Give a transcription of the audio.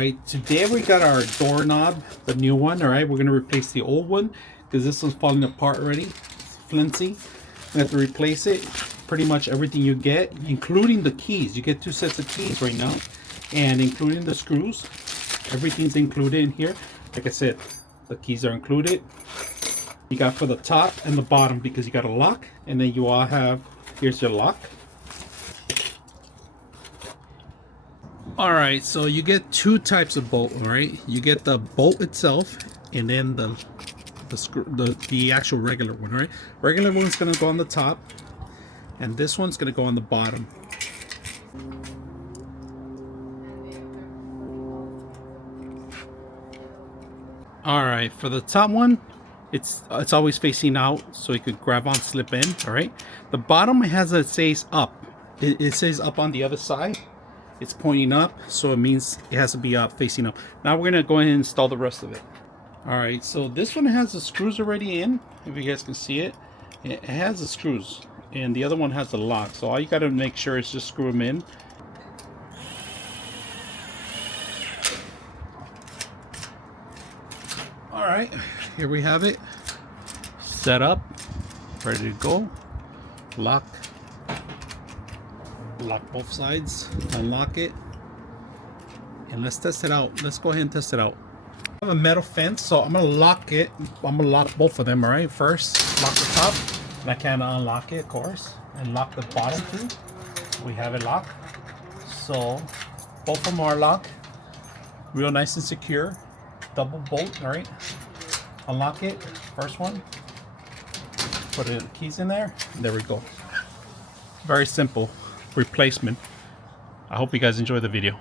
Alright, today we got our doorknob, the new one. Alright, we're going to replace the old one because this one's falling apart already. It's flimsy. We have to replace it. Pretty much everything you get, including the keys. You get 2 sets of keys right now, and including the screws. Everything's included in here. Like I said, the keys are included. You got for the top and the bottom because you got a lock, and then you all have, here's your lock. Alright, so you get 2 types of bolt, alright? You get the bolt itself and then the actual regular one, right? Regular one's gonna go on the top and this one's gonna go on the bottom. Alright, for the top one, it's always facing out so you could grab on, slip in, alright? The bottom has it says up. It says up on the other side. It's pointing up, so it means it has to be up, facing up. Now we're gonna go ahead and install the rest of it. Alright, so this one has the screws already in, if you guys can see it. It has the screws, and the other one has the lock. So all you gotta make sure is just screw them in. Alright, here we have it. Set up, ready to go. Lock both sides, unlock it, and let's test it out. Let's go ahead and test it out. I have a metal fence, so I'm gonna lock it. I'm gonna lock both of them. All right, first lock the top, and I can unlock it, of course, and lock the bottom too. We have it locked, so both of them are locked, real nice and secure. Double bolt. All right, unlock it. First one, put the keys in there. There we go. Very simple replacement. I hope you guys enjoy the video.